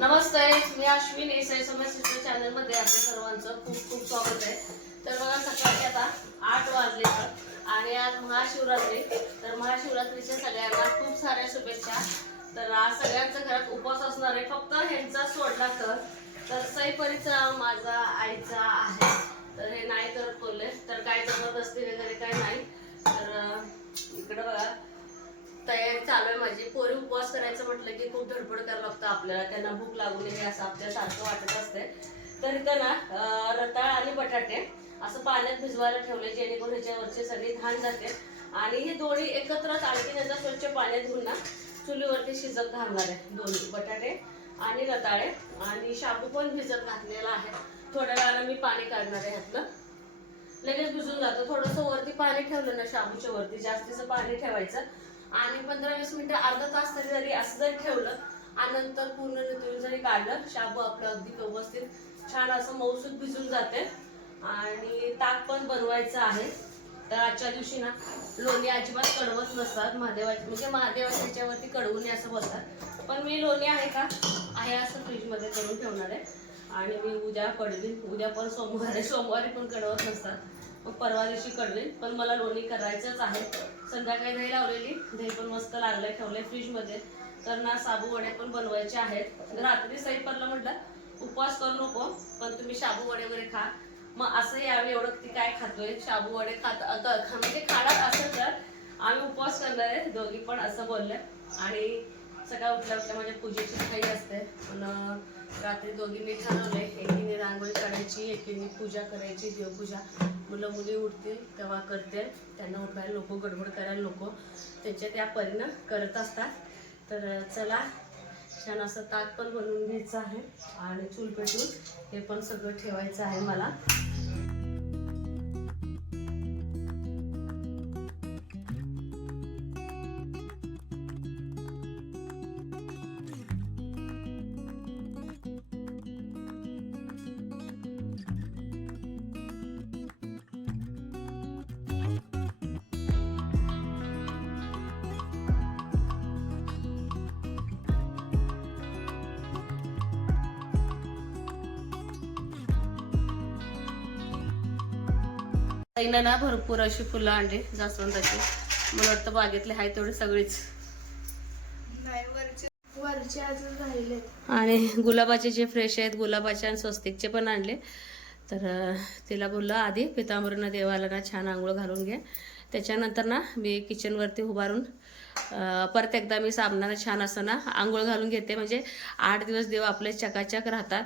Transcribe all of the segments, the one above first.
नमस्ते, मी Ashwin SI समस्या channel मध्ये आपल्या सर्वांचं खूप खूप स्वागत आहे। तर बघा सकाळी आता 8 वाजले आणि आज महाशिवरात्री। तर महाशिवरात्रीच्या सगळ्यांना खूप साऱ्या शुभेच्छा। तर आज सगळ्यांच्या घरात उपवास असणार आहे, फक्त ह्यांचा सोडला तर सईपरीचा माझा आईचा आहे। तर हे नाही करत बोलले, तर काय जबरदस्ती वगैरे काय नाही। तर इकडे बघा तयारी चालू आहे माझी। पोरी उपवास करायचं म्हटलं की खूप धडपड करावं लागतं आपल्याला, त्यांना भूक लागू नये असं आपल्यासारखं वाटत असते। तर इथं ना रताळ आणि बटाटे असं पाण्यात भिजवायला ठेवले, जेणेकरून ह्याच्यावरचे सगळी घाण जाते। आणि हे दोन्ही एकत्रच आणखी नंतर स्वच्छ पाण्यात धुवून ना चुलीवरती शिजत घालणार आहे। दोन्ही बटाटे आणि रताळे आणि शाबू पण भिजत घातलेला आहे। थोड्या वेळानं मी पाणी काढणार आहे ह्यातलं, लगेच भिजून जातं। थोडंसं वरती पाणी ठेवलं ना शाबूच्या वरती, जास्तीचं पाणी ठेवायचं आणि 15-20 मिनिटं अर्धा तास तरी जरी असं जरी ठेवलं आणि नंतर पूर्ण निथळून जरी काढलं, शाबू आपलं अगदी व्यवस्थित छान असं मऊसूत भिजून जाते। आणि ताक पण बनवायचं आहे। तर आजच्या दिवशी ना लोणी अजिबात कडवत नसतात महादेवाचे, म्हणजे महादेवाच्या ह्याच्यावरती कडवू नये असं बोलतात। पण मी लोणी आहे असं फ्रीजमध्ये करून ठेवणार आहे आणि मी उद्या कडवीन। उद्या पण सोमवारी पण कडवत नसतात, मग परवा दिवशी कडवीन। पण मला लोणी करायचंच आहे। संध्याकाळी दही लावलेली, दही पण मस्त लागलंय, ठेवलंय फ्रीजमध्ये। तर ना साबू वडे पण बनवायचे आहेत। रात्री सई परला म्हटलं उपवास करू नको, पण तुम्ही शाबू वडे वगैरे खा। मग असं यावेळी एवढं ती काय खातोय, शाबू वडे म्हणजे खाणार असेल तर आम्ही उपवास करणार आहे दोघी पण असं बोलले। आणि सकाळ उठल्या उठल्या म्हणजे पूजेची घाई असते, पण रात्री दोघींनी ठरवलंय, एकीने रांगोळी काढायची, एकीने पूजा करायची, देवपूजा। मुलं मुली उठतील तेव्हा करते, त्यांना उठवायला नको, गडबड करायला नको, त्यांच्या त्या परीनं करत असतात। तर चला, छान असं ताक पण बनवून घ्यायचं आहे आणि चूल पेटून हे पण सगळं ठेवायचं आहे मला। ताईनं ना भरपूर अशी फुलं आणली जास्वंदाची, मला वाटतं बागेतले आहे तेवढे सगळीच नाही, वरचे अजून राहिले। आणि गुलाबाचे जे फ्रेश आहेत, गुलाबाचे आणि स्वस्तिकचे पण आणले। तर तिला बोललं आधी पितांबरीनं देवाला ना छान आंघोळ घालून घे, त्याच्यानंतर ना मी किचनवरती उभारून परत एकदा मी साबणाने छान असं ना आंघोळ घालून घेते। म्हणजे 8 दिवस देव आपले चकाचक राहतात।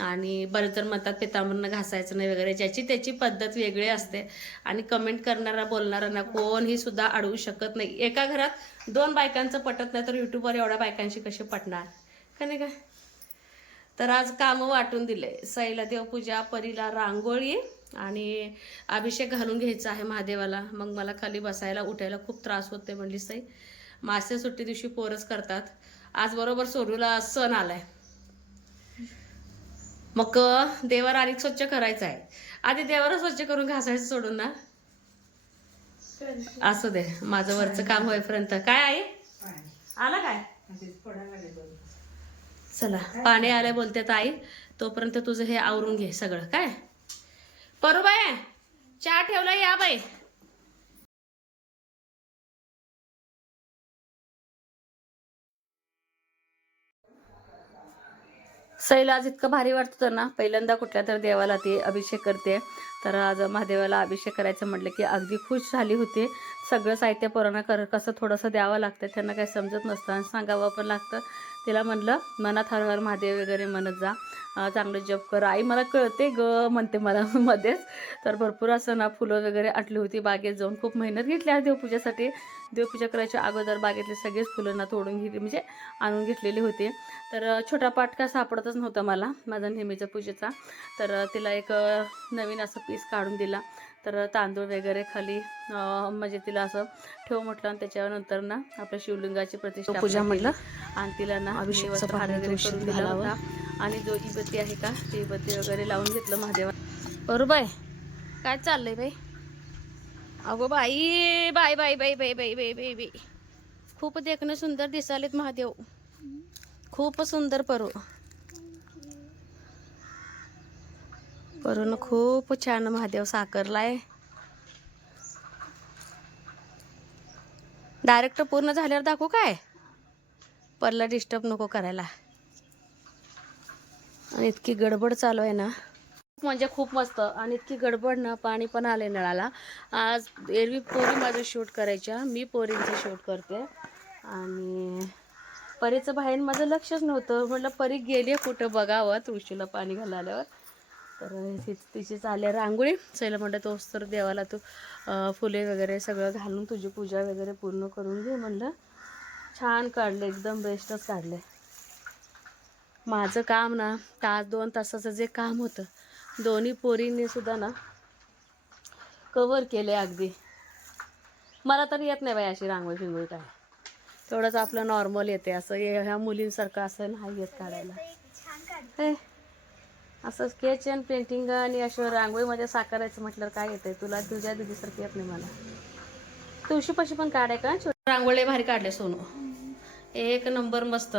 आणि बरेच जण म्हणतात पितांबरीनं घासायचं नाही वगैरे, ज्याची त्याची पद्धत वेगळी असते। आणि कमेंट करणारा बोलणारा कोणही सुद्धा अडवू शकत नाही। एका घरात 2 बायकांचं पटत नाही तर युट्यूबवर एवढ्या बायकांशी कसे पटणार का नाही का? तर आज कामं वाटून दिले, सईला देवपूजा, परीला रांगोळी आणि अभिषेक घालून घ्यायचा आहे महादेवाला। मग मला खाली बसायला उठायला खूप त्रास होते, म्हणली सई मासे सुट्टी दिवशी पोरच करतात, आज बरोबर सोडूला सण आलाय, मग देवार आणि स्वच्छ करायचं आहे। आधी देवाला स्वच्छ करून घासायचं सोडून ना, असू दे माझं वरचं काम होईपर्यंत। काय आहे आला काय? चला पाणी आलंय बोलते आई, तोपर्यंत तुझं हे आवरून घे सगळं। काय परू बाय, चहा ठेवला, या बाई। सईला आज इतकं भारी वाटतं ना, पहिल्यांदा कुठल्या तर देवाला ती अभिषेक करते। तर आज महादेवाला अभिषेक करायचं म्हटलं की अगदी खुश झाली होती। सगळं साहित्य पोरांना कसं थोडंसं द्यावं लागतं, त्यांना काही समजत नसतं आणि सांगावं पण लागतं। तिला म्हटलं मनात हर हर महादेव वगैरे म्हणत जा, चांगलं जप कर। आई मला कळते ग म्हणते मला मध्येच। तर भरपूर असं ना फुलं वगैरे आणली होती, बागेत जाऊन खूप मेहनत घेतली आहे देवपूजेसाठी। देवपूजा करायच्या अगोदर बागेतले सगळेच फुलं ना तोडून घेतली, म्हणजे आणून घेतलेली होती। तर छोटा पाट का सापडतच नव्हता मला माझा नेहमीचा पूजेचा। तर तिला एक नवीन असं पीस काढून दिला। तर तांदूळ वगैरे खाली म्हणजे तिला असं ठेव म्हटलं आणि त्याच्यानंतर ना आपल्या शिवलिंगाची प्रतिष्ठा पूजा म्हटलं आणि तिला ना अभिषेकाचा हार वगैरे करून दिला होता। आणि जो इबत्ती आहे का ती इबत्ती वगैरे लावून घेतलं महादेवा। बरोबर काय चाललंय बाई? अगो बाई बाई बाई बाई बाई बाई बाई बाई बाई, खूप देखणं सुंदर दिसालेत महादेव, खूप सुंदर परू। वरून खूप छान महादेव साकारलाय. डायरेक्ट पूर्ण झाल्यावर दाखवू काय? परला डिस्टर्ब नको करायला. आणि इतकी गडबड चालू आहे ना, म्हणजे खूप मस्त. आणि इतकी गडबड ना, पाणी पण आले नळाला. आज एरवी पोरी माझं शूट करायच्या, मी पोरींचं शूट करते. आणि परीचं बाहेर माझं लक्षच नव्हतं. म्हटलं परी गेली कुठं बघावं तुळशीला पाणी घालायल्यावर. तर तिची चालली रांगोळी. चला म्हटलं तोच तर देवाला तू फुले वगैरे सगळं घालून तुझी पूजा वगैरे पूर्ण करून घे म्हणलं. छान काढले, एकदम बेस्टच काढले. माझं काम ना 2 तासाचं जे काम होतं, दोन्ही पोरींनी सुद्धा ना कवर केले अगदी. मला तर येत नाही बाई अशी रांगोळी फिंगोळी काय. तेवढंच आपलं नॉर्मल येते, असं ह्या मुलींसारखं असं नाही येत काढायला. हे असं स्केच अँड पेंटिंग आणि अशा रांगोळीमध्ये साकारायचं म्हटलं काय येते तुला? तुझ्या दिदीसारखं येत नाही मला. तुळशीपाशी पण काढाय का? रांगोळी भारी काढले सोनू, एक नंबर मस्त.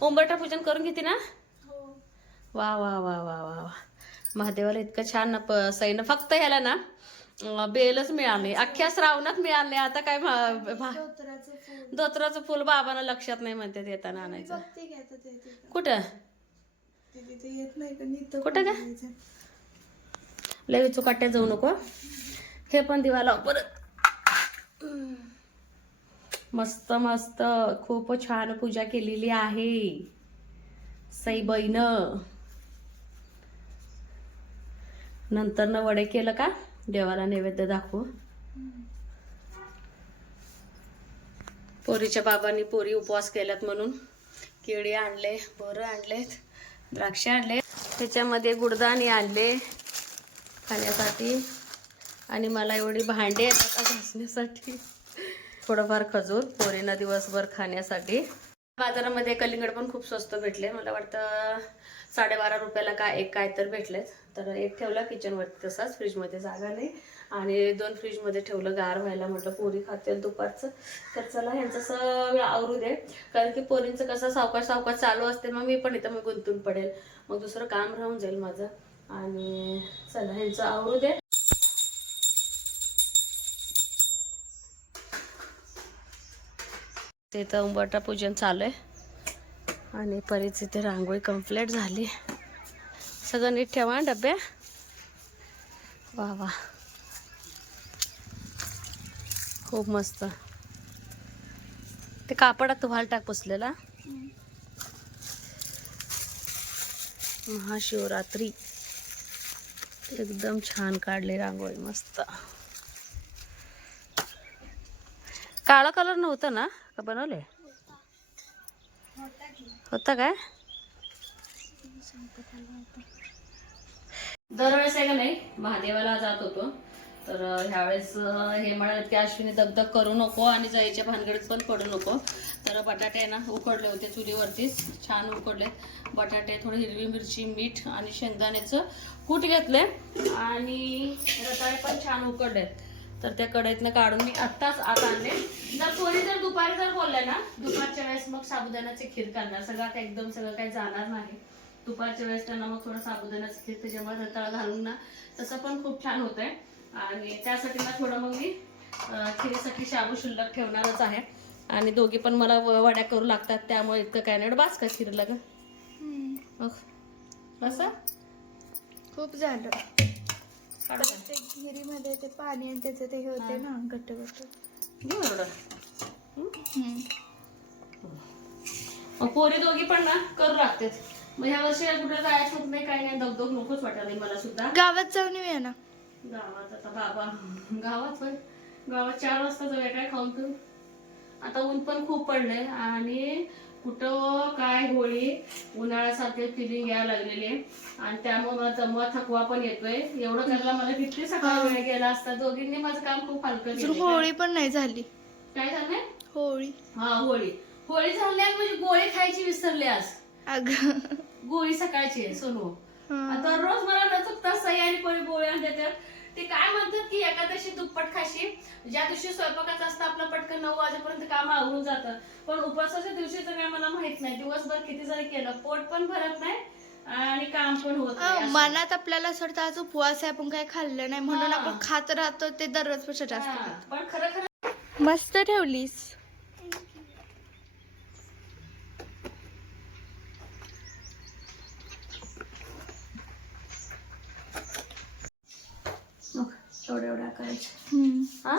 उंबरठा पूजन करून घेते ना? वा वा वा वा वा वा. महादेवाला इतकं छान ना सैन. फक्त ह्याला ना बेलच मिळाले, अख्ख्या श्रावणात मिळाले. आता काय धोत्राचं फुल बाबांना लक्षात नाही म्हणते येताना आणायचं. कुठं कुठं का लय चुकाट्या जाऊ नको. हे पण दिवा लाव परत. मस्त मस्त, खूप छान पूजा केलेली आहे सईबाईनं. नंतर न वडे केलं का देवाला नैवेद्य दाखवू. पोरीच्या बाबांनी पोरी उपवास केल्यात म्हणून केळी आणले, बोरं आणलेत, द्राक्ष आणले, त्याच्यामध्ये गुडदाणी आणले खाण्यासाठी. आणि मला एवढी भांडी येतात घासण्यासाठी. थोडंफार खजूर पोरींना दिवसभर खाण्यासाठी. बाजारामध्ये कलिंगड पण खूप स्वस्त भेटले. मला वाटतं 12.5 रुपयाला काय तर भेटलेत. तर एक ठेवला किचनवरती तसाच, फ्रीजमध्ये जागा नाही. आणि 2 फ्रीजमध्ये ठेवलं गार व्हायला. म्हटलं पोरी खातील दुपारचं. तर चला ह्यांचं सगळं आवरू दे, कारण की पोरींचं कसं सावकाश सावकाश चालू असते. मग मी पण इथं मग गुंतून पडेल, मग दुसरं काम राहून जाईल माझं. आणि चला ह्यांचं आवरू दे. तिथं उंबरठा पूजन चालू आहे. आणि परीच इथे रांगोळी कंप्लीट झाली. सगळं नीट ठेवा डब्या. वा वा, खूप मस्त. ते कापडात व्हाल टाक पुसलेला. महाशिवरात्री एकदम छान काढली रांगोळी, मस्त. काळा कलर नव्हता ना का बनवले होता काय? दरवेळेस आहे का नाही महादेवाला जात होतो, तर ह्यावेळेस हे म्हणाले की अश्विनी दगदग करू नको आणि जायच्या भानगडीत पण पडू नको. तर बटाटे ना उकडले होते चुलीवरतीच, छान उकडले बटाटे. थोडी हिरवी मिरची, मीठ आणि शेंगदाण्याचं कूट घेतले आणि रताळे पण छान उकडले. तर त्या कढईतनं काढून मी आत्ताच आत आणले. जर कोणी जर दुपारी जर बोलले ना, दुपारच्या वेळेस मग साबुदाण्याची खीर करणार. सगळं आता एकदम सगळं काही जाणार नाही. दुपारच्या वेळेस त्यांना मग थोडं साबुदाण्याची खीर त्याच्यामुळे रताळा घालून ना तसं पण खूप छान होत आहे. आणि त्यासाठी ना थोडं मग मी खिरीसाठी शाबू शिल्लक ठेवणारच आहे. आणि दोघी पण मला वड्या करू लागतात, त्यामुळे इतकं काय नाही. बास का खीरला का कसं खूप झालं. खिरीमध्ये ते पाणी आणि त्याचं ते हे होते ना घट्ट घट्ट. पोरी दोघी पण ना करू लागतात. मग ह्या वर्षी कुठे जायचं होत नाही, काही नाही. दगदग नकोच वाटायला मला सुद्धा. गावात जाऊन येऊया ना. गावात आता बाबा गावात 4 वाजता जाऊया काय खाऊन पिऊन. आता ऊन पण खूप पडलंय आणि कुठं काय होळी उन्हाळ्यासारखे फिलिंग यायला लागलेली आहे. आणि त्यामुळे मला दमवा थकवा पण येतोय. एवढं करायला मला किती सकाळी वेळ गेला असता. दोघींनी माझं काम खूप हलकं केलं. होळी पण नाही झाली. काय झालंय? होळी. हा होळी झाली म्हणजे गोळी खायची विसरली आज. अगं गोळी सकाळची आहे सोनू. आता रोज मला न चुकता सई आणि पळी गोळी आणतात. ते काय म्हणतात की एकादशी दुप्पट खाशी. ज्या दिवशी स्वयंपाकाचं असतं आपलं पटकन 9 वाजेपर्यंत काम आवरून जातं. पण उपवासाच्या दिवशी तर काय मला माहित नाही. दिवसभर किती जरी केलं पोट पण भरत नाही आणि काम पण होत नाही असं. मनात आपल्याला असं वाटतं आज उपवास आहे आपण काही खाल्लं नाही म्हणून आपण खात राहतो ते दररोजपेक्षा जास्त हा, खातो. पण खरं खरं मस्त ठेवलीस. एवढ्या करायचं. हा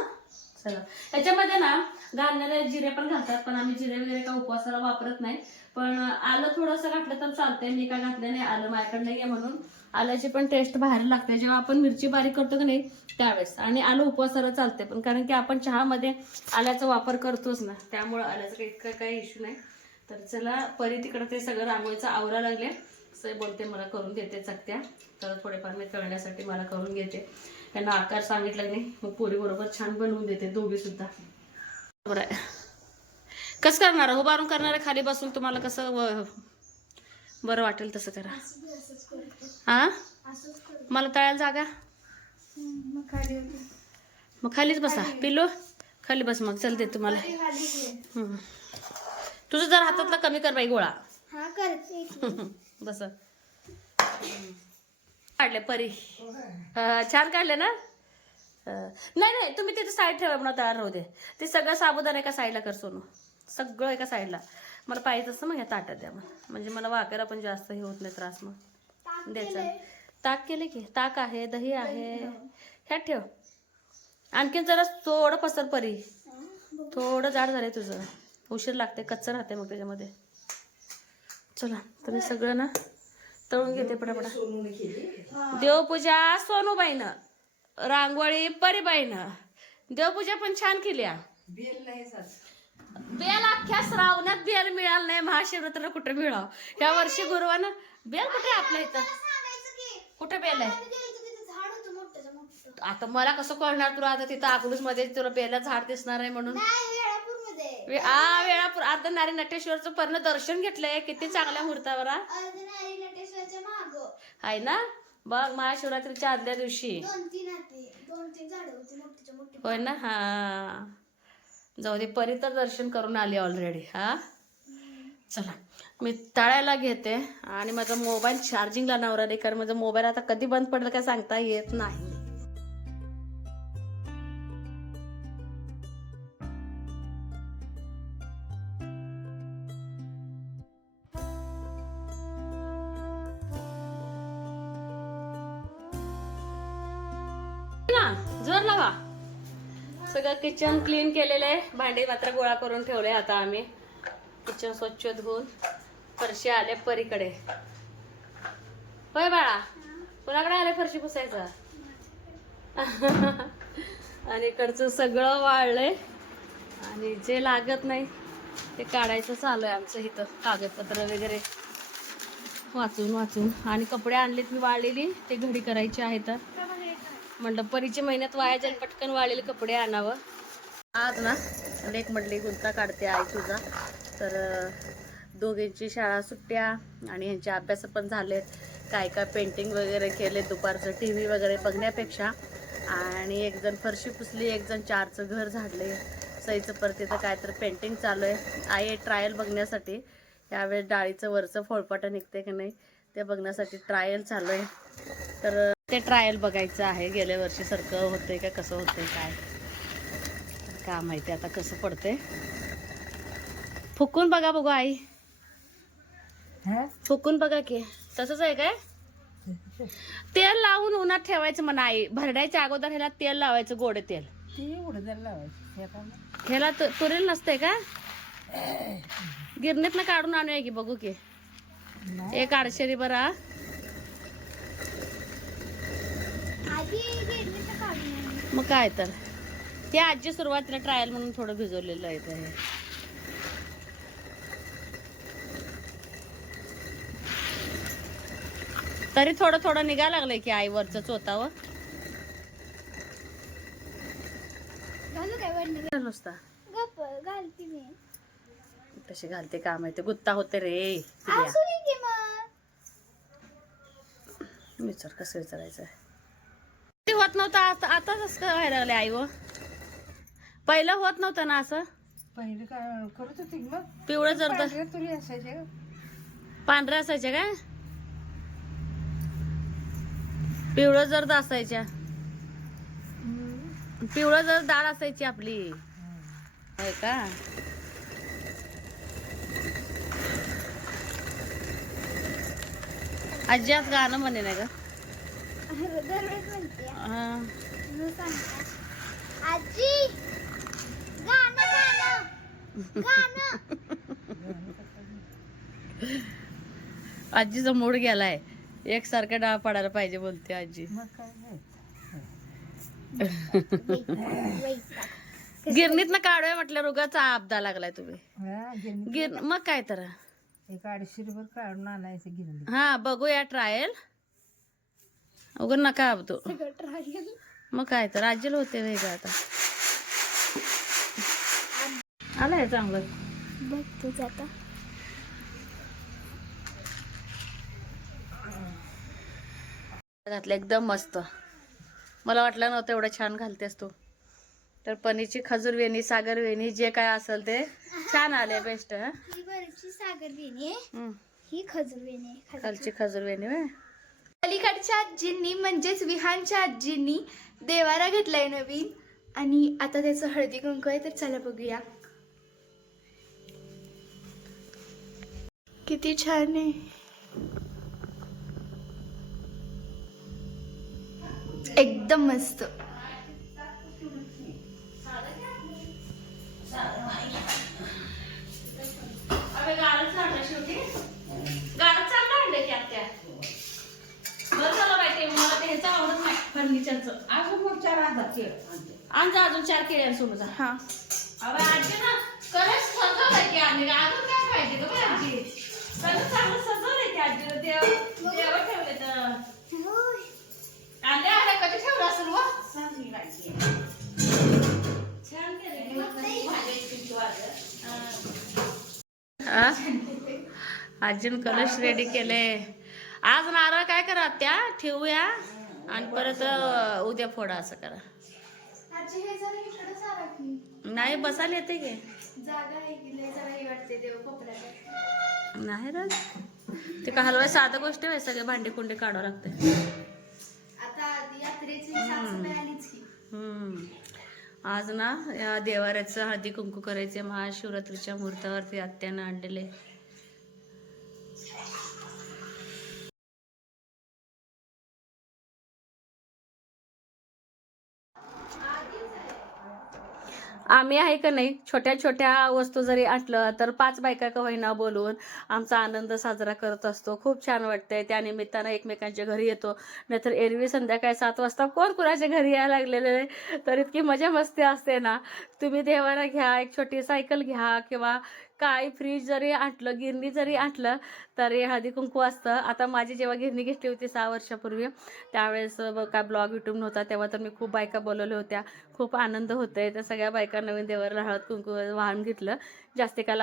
चला, त्याच्यामध्ये ना घालणारे जिरे पण घालतात, पण आम्ही जिरे वगैरे का उपवासाला वापरत नाही. पण आलं थोडंसं घातलं तर चालतंय. मी काय घातलं नाही, आलं माझ्याकडे नाहीये म्हणून. आल्याची पण टेस्ट बाहेर लागते जेव्हा आपण मिरची बारीक करतो की नाही त्यावेळेस. आणि आलं उपवासाला चालते पण, कारण की आपण चहामध्ये आल्याचा वापर करतोच ना, त्यामुळं आल्याचा इतका काही इश्यू नाही. तर चला, परी तिकडं ते सगळं रांगोळीचं आवरा लागले. सई बोलते मला करून देते चकत्या, तर थोडेफार मी तळण्यासाठी मला करून घेते. त्यांना आकार सांगितला नाही, मग पोरी बरोबर छान बनवून देते दोघी सुद्धा. बरं आहे. कसं करणार, उभारून करणार आहे खाली बसून? तुम्हाला कसं बरं वाटेल तसं करा. हा, मला तळायला जागा, मग खालीच बसा. पिलो खाली बस, मग चल दे तुम्हाला. तुझं जर हातातला कमी कर बाई गोळा. बस काढले परी, छान काढले ना. नाही नाही, तुम्ही तिथे साईड ठेवा म्हणा, तयार राहू दे. ते सगळं साबुदाणा एका साईडला कर सोनू, सगळं एका साईडला. मला पाहिजे असतं मग या ताटात द्या मला, म्हणजे मला वाकायला पण जास्त हे होत नाही त्रास. मग द्यायचं. ताक केले की, ताक आहे, दही आहे, ह्यात ठेव. आणखीन जरा थोडं पसर परी, थोडं जाड झालंय तुझं, उशीर लागते, कच्चं राहते मग त्याच्यामध्ये. चला, तर मी सगळं ना तळून घेते पटापटा. देवपूजा सोनूबाईनं, रांगोळी परीबाईनं, देवपूजा पण छान केली. बेल अख्ख्या श्रावणात बेल मिळालं नाही, महाशिवरात्रीला कुठे मिळावं. या वर्षी गुरुवानं बेल कुठे आपल्या इथं, कुठे बेल आहे आता? मला कसं कळणार तुला आता? तिथं अकलूज मध्ये तुला बेला झाड दिसणार आहे म्हणून? वेळापूर अर्धनारी नटेश्वरचं पर्ण दर्शन घेतलंय, किती चांगल्या मुहूर्तावर आहे ना. बघ, महाशिवरात्रीच्या आदल्या दिवशी होय ना. हा, जाऊ दे, परी तर दर्शन करून आली ऑलरेडी. हा, चला मी तळायला घेते. आणि माझा मोबाईल चार्जिंगला नवरा नाही, कारण माझा मोबाईल आता कधी बंद पडलं काय सांगता येत नाही. जोर लावा. सगळं किचन क्लीन केलेलं आहे, भांडी मात्र गोळा करून ठेवले. आता आम्ही किचन स्वच्छ धुवून, फरशी आले परीकडे. होय बाळा, कुणाकडे आले फरशी पुसायचं? आणि इकडचं सगळं वाळलंय, आणि जे लागत नाही ते काढायचं चालू आहे आमचं इथं, कागदपत्र वगैरे वाचून. आणि कपडे आणलेत मी वाळलेली, ते घडी करायची आहेत. म्हणलं परीच्या महिन्यात वाया जाईल, पटकन वाळलेले कपडे आणावं. आज ना लेक म्हटली गुंता काढते आई तुझा, तर दोघींची शाळा सुट्ट्या आणि ह्यांचे अभ्यास पण झालेत. काय पेंटिंग वगैरे केले दुपारचं, टी व्ही वगैरे बघण्यापेक्षा. आणि एक जण फरशी पुसली, एक जण चारचं घर झाडले. सईचं परत इथं काय तर पेंटिंग चालू आहे. आई ट्रायल बघण्यासाठी, यावेळेस डाळीचं वरचं फोळपाटं निघते की नाही ते बघण्यासाठी ट्रायल चालू आहे. तर ते ट्रायल बघायचं आहे, गेल्या वर्षीसारखं होतंय का, कसं होतंय काय माहिती आता कसं पडतंय. फुकून बघा बघू आई, फुकून बघा की तसंच आहे काय. तेल लावून उन्हात ठेवायचं म्हणा आई, भरडायच्या अगोदर ह्याला तेल लावायचं, गोड तेल. ह्याला तुरेल नसतंय का? गिरणीतनं काढून आणूया की बघू की, एक आडशेरी बरा. मग काय तर, ते आजी सुरुवातीला ट्रायल म्हणून थोडं भिजवलेलं आहे ते. तरी थोडं थोडं निघायला लागलंय की आई वरचं चोतावं. नुसता तशी घालते का माहिती, गुत्ता होते रे. विचार कसं विचारायचं ते होत नव्हतं, आता कसं व्हायला लागले आई व? पहिलं होत नव्हतं ना असं? पहिले काय करत होती मग? पिवळं जर तुरी असायचे पांढरे असायचे काय? पिवळं जर असायच्या, पिवळं जर डाळ असायची आपली. होय का? आजी आज गाणं म्हणे नाही का? हा. आजी गाणं गाणं गाणं. आजीचा मूड गेलाय, एकसारखा डाळ पडायला पाहिजे बोलते आजी. गिरणीत ना काढूया म्हटलं, रोगाचा आपदा लागलाय तुम्ही. मग काय तर 100-250 रुपये काढून आणायचं गिरणी. हा बघूया ट्रायल. उगर नका अब तू. मग काय तर आजीला होते वेगळं आता. आलाय चांगलं. बघ तुझं आता. घातलं एकदम मस्त. मला वाटलं नव्हतं एवढं छान घालतेस तू. तर पनीरची खजूर वेणी, सागर वेणी, जे काय असेल ते छान आले. बेस्ट. ही वरची सागर वेणी आहे, ही खजूर वेणी आहे. खालची खजूर वेणी व्हय. अलीकडच्या आजींनी म्हणजेच विहानच्या आजींनी देवारा घेतलाय नवीन, आणि आता त्याचं हळदी कुंकू आहे. तर चला बघूया. किती छान आहे. एकदम मस्त. फर्निचरचं अजून मग 4,000 केळ आमचा अजून 4 केळ्या सोडून. हा, अरे आजी ना खरंच सजवलंय की आम्ही, अजून काय पाहिजे ग बाई आजी. सगळं चांगलं सजवलंय की आजीला. देव ठेवले तर आल्या आल्या कधी ठेवलं असेल मग. चांगली लागली. छान केलं. आजीन कलश रेडी केले. आज नारळ काय करा त्या ठेवूया आणि परत उद्या फोडा असं करा. आजी हे जरा इकडे सारा की. नाही बसायला येते की. जागा आहे की लय जरा हे वाटते देव कोपऱ्याला. नाही रे, ते का हलवाय साधं गोष्ट आहे. सगळे भांडी कुंडी काढावं लागते. आता यात्रेची साफसफाई आलीच की. आज ना या देवाऱ्याचं हळदी कुंकू करायचे. महाशिवरात्रीच्या मुहूर्तावरती आत्यानं आणलेले. आम्ही आहे का नाही, छोट्या छोट्या वस्तू जरी आणलं तर 5 बायका का होईना बोलवून आमचा आनंद साजरा करत असतो. खूप छान वाटतंय. त्या निमित्तानं एकमेकांच्या घरी येतो. नाहीतर एरवी संध्याकाळी 7 वाजता कोण कुणाच्या घरी यायला लागलेले, तर इतकी मजा मस्ती असते ना. तुम्ही देवाला घ्या, एक छोटी सायकल घ्या, किंवा काय फ्रीज जरी आणलं, गिरणी जरी आणलं तरी हळदी कुंकू असतं. आता माझी जेव्हा गिरणी घेतली होती 6 वर्षापूर्वी, त्यावेळेस काय ब्लॉग युट्यूब नव्हता, तेव्हा तर मी खूप बायका बोलवल्या होत्या. खूप आनंद होतोय. त्या सगळ्या बायका नवीन देवाला हळद कुंकू वाहून घेतलं. जास्ती काला